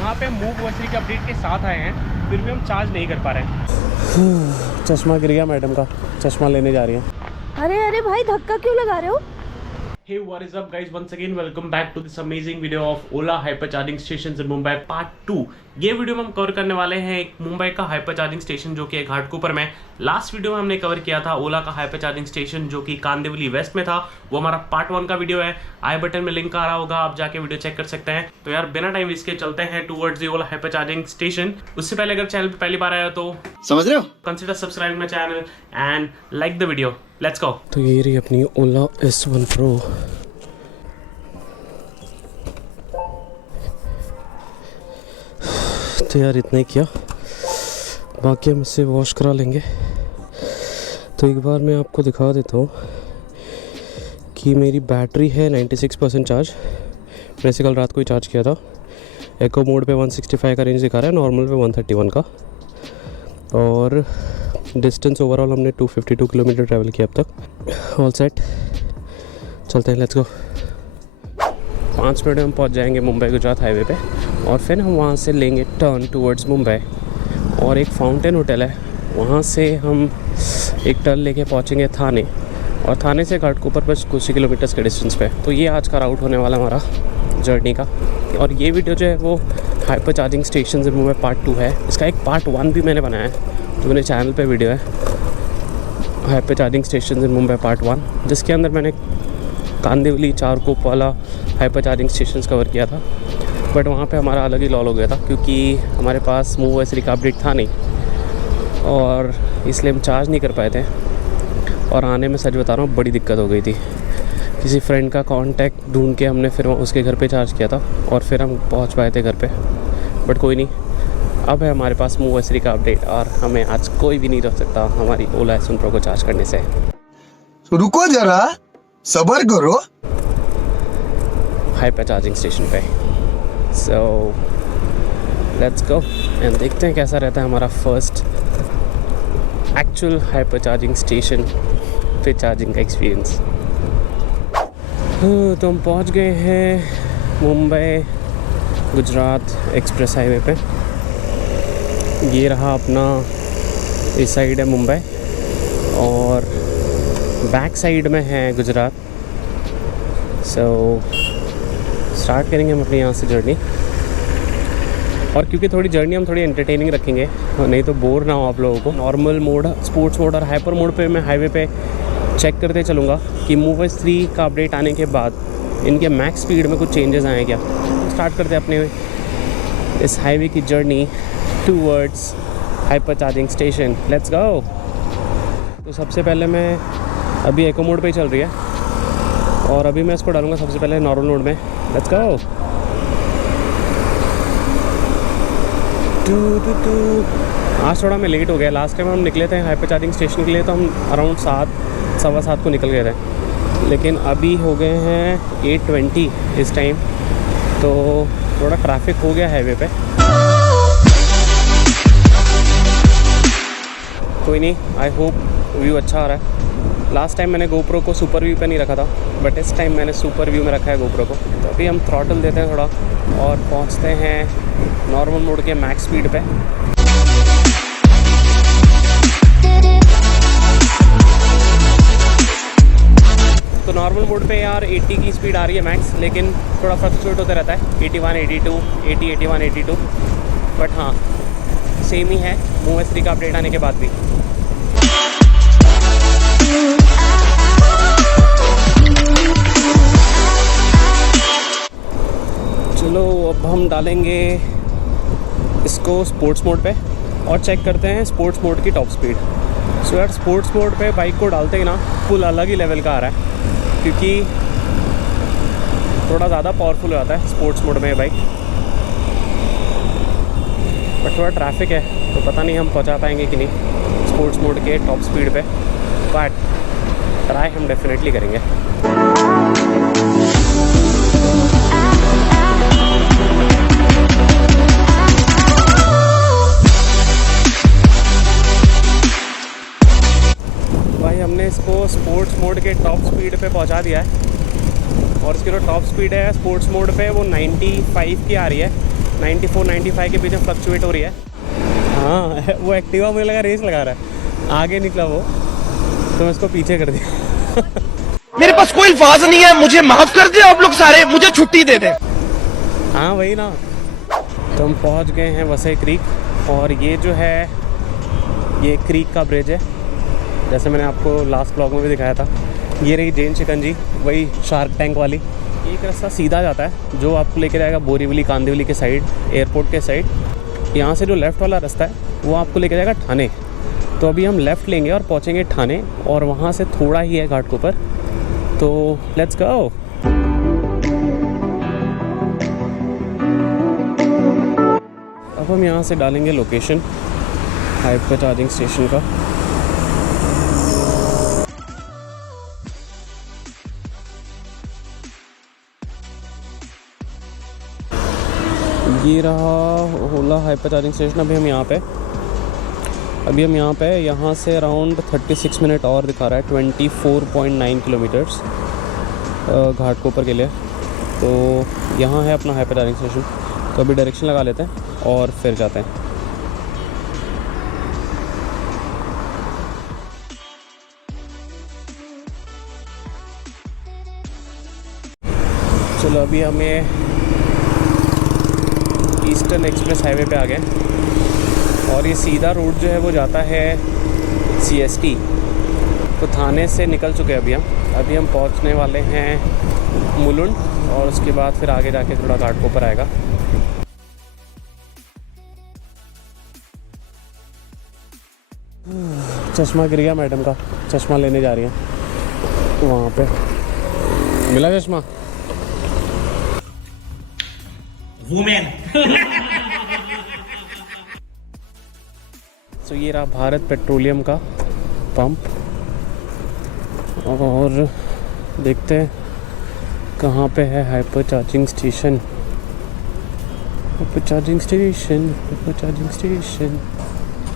यहाँ पे मूव वैसे के अपडेट के साथ आए हैं, फिर भी हम चार्ज नहीं कर पा रहे हैं। चश्मा गिर गया मैडम का, चश्मा लेने जा रही है। अरे अरे भाई, धक्का क्यों लगा रहे हो? Hey, what is up guys? Once again welcome back to this amazing video of Ola hypercharging stations in Mumbai part 2। ये वीडियो में हम कवर करने वाले हैं एक मुंबई का हाइपर चार्जिंग स्टेशन जो कि एक घाटकोपर में। लास्ट वीडियो में हमने कवर किया था ओला का हाइपर चार्जिंग स्टेशन जो कि कांदिवली वेस्ट में था। वो हमारा पार्ट 1 का वीडियो है, आई बटन में लिंक आ रहा होगा, आप जाके वीडियो चेक कर सकते हैं। तो यार बिना टाइम वेस्ट के चलते हैं towards the Ola hyper charging station. उससे पहले अगर चैनल पर पहली बार आया तो समझ रहे हो, consider subscribing my channel and like the video. Let's go. तो ये रही अपनी ओला S1 Pro। तो यार इतना ही किया, बाकी हम इससे वॉश करा लेंगे। तो एक बार मैं आपको दिखा देता हूँ कि मेरी बैटरी है 96% चार्ज। मैंने इसे कल रात को ही चार्ज किया था। एको मोड पे 165 का रेंज दिखा रहा है, नॉर्मल पे 131 का। और डिस्टेंस ओवरऑल हमने 252 किलोमीटर ट्रैवल किया अब तक। ऑल सेट, चलते हैं, लेट्स गो। 5 मिनट में हम पहुँच जाएंगे मुंबई गुजरात हाईवे पे और फिर हम वहाँ से लेंगे टर्न टुवर्ड्स मुंबई। और एक फाउंटेन होटल है, वहाँ से हम एक टर्न लेके पहुँचेंगे थाने, और थाने से घाटकोपर पर कुछ ही किलोमीटर्स के डिस्टेंस पे। तो ये आज का राउट होने वाला हमारा जर्नी का। और ये वीडियो जो है वो हाइपर चार्जिंग स्टेशन इन मुंबई पार्ट 2 है। इसका एक पार्ट 1 भी मैंने बनाया है, तो मेरे चैनल पर वीडियो है हाइपर चार्जिंग स्टेशन इन मुंबई पार्ट 1, जिसके अंदर मैंने कांदिवली चारकोप वाला हाइपर चार्जिंग स्टेशन कवर किया था। बट वहाँ पे हमारा अलग ही लॉल हो गया था क्योंकि हमारे पास मूव एसरी का अपडेट था नहीं, और इसलिए हम चार्ज नहीं कर पाए थे। और आने में सच बता रहा हूँ बड़ी दिक्कत हो गई थी। किसी फ्रेंड का कांटेक्ट ढूंढ के हमने फिर उसके घर पे चार्ज किया था और फिर हम पहुँच पाए थे घर पे। बट कोई नहीं, अब है हमारे पास मूव एसरी का अपडेट और हमें आज कोई भी नहीं रोक सकता हमारी ओला S1 Pro को चार्ज करने से। रुको जरा, सबर करो। हाइपर चार्जिंग स्टेशन पे सो लेट्स गो एंड देखते हैं कैसा रहता है हमारा first actual hyper charging station पे चार्जिंग का एक्सपीरियंस। तो हम पहुंच गए हैं मुंबई गुजरात एक्सप्रेस हाईवे पे। ये रहा अपना, इस साइड है मुंबई और बैक साइड में है गुजरात। सो स्टार्ट करेंगे हम अपनी यहाँ से जर्नी। और क्योंकि थोड़ी जर्नी हम थोड़ी एंटरटेनिंग रखेंगे, नहीं तो बोर ना हो आप लोगों को। नॉर्मल मोड, स्पोर्ट्स मोड और हाइपर मोड पे मैं हाईवे पे चेक करते चलूँगा कि मूव S3 का अपडेट आने के बाद इनके मैक्स स्पीड में कुछ चेंजेस आए क्या। स्टार्ट करते हैं अपने इस हाईवे की journey towards hyper charging station. Let's go. तो सबसे पहले मैं अभी एको मोड पे ही चल रही है और अभी मैं इसको डालूंगा सबसे पहले नॉर्मल मोड में। Let's go. आज थोड़ा मैं लेट हो गया। लास्ट टाइम हम निकले थे हाइपर चार्जिंग स्टेशन के लिए तो हम अराउंड 7:15 को निकल गए थे, लेकिन अभी हो गए हैं 8:20 इस टाइम। तो थोड़ा ट्रैफिक हो गया हाईवे पे। कोई नहीं, आई होप व्यू अच्छा आ रहा है। लास्ट टाइम मैंने GoPro को सुपर व्यू पे नहीं रखा था, बट इस टाइम मैंने सुपर व्यू में रखा है GoPro को। तो अभी हम थ्रॉटल देते हैं थोड़ा और पहुंचते हैं नॉर्मल मोड के मैक्स स्पीड पे। तो नॉर्मल मोड पे यार 80 की स्पीड आ रही है मैक्स, लेकिन थोड़ा फ्लक्चुएट होता रहता है 81, 82, 80, 81, 82। बट हाँ, सेम ही है मूव S3 का अपडेट आने के बाद भी। चलो अब हम डालेंगे इसको स्पोर्ट्स मोड पे और चेक करते हैं स्पोर्ट्स मोड की टॉप स्पीड। सो यार स्पोर्ट्स मोड पे बाइक को डालते ही ना फुल अलग ही लेवल का आ रहा है, क्योंकि थोड़ा ज़्यादा पावरफुल हो जाता है स्पोर्ट्स मोड में बाइक। बट थोड़ा ट्रैफिक है तो पता नहीं हम पहुंचा पाएंगे कि नहीं स्पोर्ट्स मोड के टॉप स्पीड पे, बट ट्राई हम डेफिनेटली करेंगे। भाई हमने इसको स्पोर्ट्स मोड के टॉप स्पीड पे पहुंचा दिया है, और इसकी जो टॉप स्पीड है स्पोर्ट्स मोड पे वो 95 की आ रही है। 94-95 के पीछे फ्लक्चुएट हो रही है। हाँ वो एक्टिवा मुझे लगा रेस लगा रहा है, आगे निकला वो तो मैं उसको पीछे कर दिया। मेरे पास कोई अल्फाज नहीं है, मुझे माफ कर दे आप लोग सारे, मुझे छुट्टी दे दे। हाँ वही ना। तो हम पहुँच गए हैं वसई क्रीक और ये जो है ये क्रीक का ब्रिज है, जैसे मैंने आपको लास्ट ब्लॉग में भी दिखाया था। ये रही जैन शिकंजी, वही शार्क टैंक वाली। एक रास्ता सीधा जाता है जो आपको लेके जाएगा बोरीवली कांदिवली के साइड, एयरपोर्ट के साइड। यहाँ से जो लेफ़्ट वाला रास्ता है वो आपको लेके जाएगा ठाणे। तो अभी हम लेफ़्ट लेंगे और पहुँचेंगे ठाणे, और वहाँ से थोड़ा ही है घाटकोपर। तो लेट्स गो। अब हम यहाँ से डालेंगे लोकेशन हाइपर चार्जिंग स्टेशन का। ये रहा ओला हाइपर चार्जिंग स्टेशन। अभी हम यहाँ पे यहाँ से अराउंड 36 मिनट और दिखा रहा है, 24.9 किलोमीटर्स घाटकोपर के लिए। तो यहाँ है अपना हाइपर चार्जिंग स्टेशन। तो अभी डायरेक्शन लगा लेते हैं और फिर जाते हैं। चलो अभी हमें ईस्टर्न एक्सप्रेस हाईवे पे आ गए और ये सीधा रूट जो है वो जाता है CST। तो थाने से निकल चुके हैं अभी हम पहुंचने वाले हैं मुलुंड, और उसके बाद फिर आगे जाके थोड़ा घाटकोपर आएगा। चश्मा गिर गया मैडम का, चश्मा लेने जा रही हैं वहाँ पे। मिला चश्मा वुमेन। तो ये रहा भारत पेट्रोलियम का पंप, और देखते हैं कहाँ पे है hyper charging station. Hyper charging station, hyper charging station,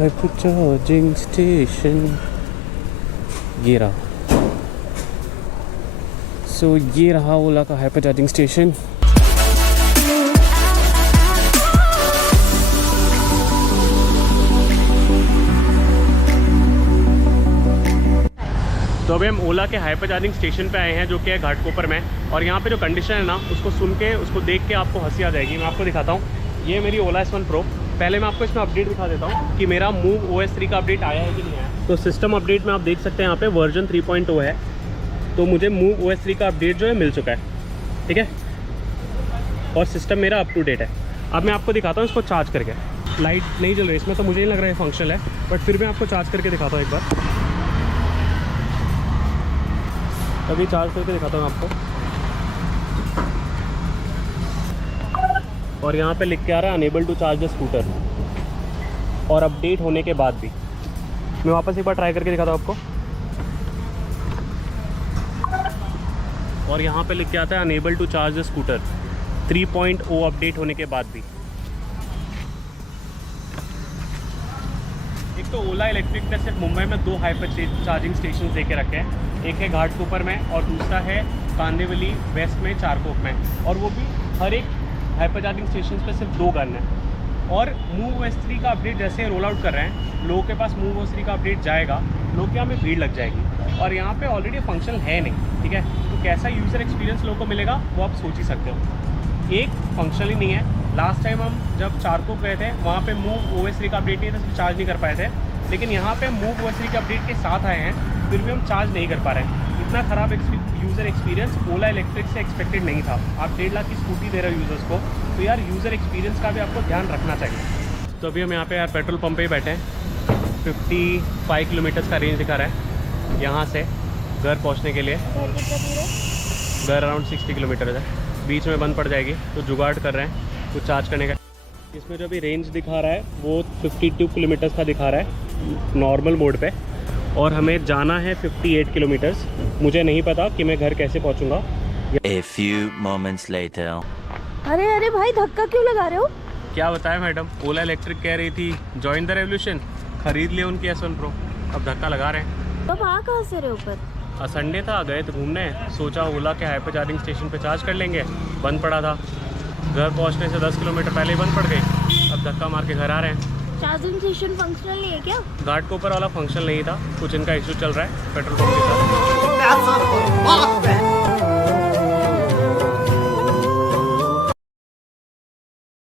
hyper charging station. ये रहा। सो ये रहा ओला का हाइपर चार्जिंग स्टेशन। तो अभी हम ओला के हाइपर चार्जिंग स्टेशन पे आए हैं जो कि है घाटकोपर में। और यहाँ पे जो कंडीशन है ना, उसको सुन के, उसको देख के आपको हंसी आ जाएगी। मैं आपको दिखाता हूँ। ये मेरी ओला S1 Pro। पहले मैं आपको इसमें अपडेट दिखा देता हूँ कि मेरा मूव OS 3 का अपडेट आया है कि नहीं आया। तो सिस्टम अपडेट में आप देख सकते हैं यहाँ पे वर्जन 3.0 है। तो मुझे मूव OS 3 का अपडेट जो है मिल चुका है, ठीक है। और सिस्टम मेरा अप टू डेट है। अब मैं आपको दिखाता हूँ इसको चार्ज करके। लाइट नहीं जल रही इसमें, तो मुझे नहीं लग रहा है फंक्शनल है, बट फिर मैं आपको चार्ज करके दिखाता हूँ एक बार। अभी चार्ज करके दिखाता हूँ आपको। और यहाँ पे लिख के आ रहा है unable to charge the scooter, और अपडेट होने के बाद भी। मैं वापस एक बार ट्राई करके दिखाता हूँ आपको। और यहाँ पे लिख के आता है unable to charge the scooter 3.0 update होने के बाद भी। एक तो ओला इलेक्ट्रिक ने सिर्फ मुंबई में 2 हाइपर चार्जिंग स्टेशन दे के रखे हैं। एक है घाटकोपर में और दूसरा है कांदिवली वेस्ट में, चारकोप में। और वो भी हर एक हाइपर चार्जिंग स्टेशन पे सिर्फ 2 गन है। और मूव OS 3 का अपडेट जैसे रोल आउट कर रहे हैं, लोगों के पास मूव OS 3 का अपडेट जाएगा, लोग के यहाँ में भीड़ लग जाएगी। और यहाँ पे ऑलरेडी फंक्शनल है नहीं, ठीक है। तो कैसा यूज़र एक्सपीरियंस लोगों को मिलेगा वो आप सोच ही सकते हो। एक फंक्शनल ही नहीं है। लास्ट टाइम हम जब चारकोप गए थे वहाँ पे मूव OS 3 का अपडेट नहीं था, इसलिए चार्ज नहीं कर पाए थे। लेकिन यहाँ पे मूव OS 3 के अपडेट के साथ आए हैं, फिर भी हम चार्ज नहीं कर पा रहे हैं। इतना ख़राब यूज़र एक्सपीरियंस ओला इलेक्ट्रिक से एक्सपेक्टेड नहीं था। आप 1.5 लाख की स्कूटी दे रहे हो यूज़र्स को, तो यार यूज़र एक्सपीरियंस का भी आपको ध्यान रखना चाहिए। तो अभी हम यहाँ पे यार पेट्रोल पंप पे ही बैठे हैं। 55 किलोमीटर्स का रेंज दिखा रहा है यहाँ से घर पहुँचने के लिए। घर अराउंड 60 किलोमीटर है, बीच में बंद पड़ जाएगी, तो जुगाड़ कर रहे हैं कुछ चार्ज करने का। इसमें जो अभी रेंज दिखा रहा है वो 52 किलोमीटर्स का दिखा रहा है नॉर्मल मोड पे, और हमें जाना है 58 किलोमीटर्स। मुझे नहीं पता कि मैं घर कैसे पहुंचूंगा। A few moments later. अरे अरे भाई धक्का क्यों लगा रहे हो? क्या बताया मैडम, ओला इलेक्ट्रिक कह रही थी जॉइन द रेवोल्यूशन, खरीद लिए उनकी S1 Pro, अब धक्का लगा रहे हैं। अब आ कहाँ से रहे ऊपर? संडे था, गए थे घूमने, सोचा ओला के हाइपर चार्जिंग स्टेशन पे चार्ज कर लेंगे, बंद पड़ा था। घर पहुंचने से 10 किलोमीटर पहले ही बंद पड़ गई। अब धक्का मार के घर आ रहे हैं। चार्जिंग स्टेशन फंक्शनल नहीं है क्या? घाट के ऊपर वाला फंक्शन नहीं था, कुछ इनका इशू चल रहा है पेट्रोल पंप के साथ।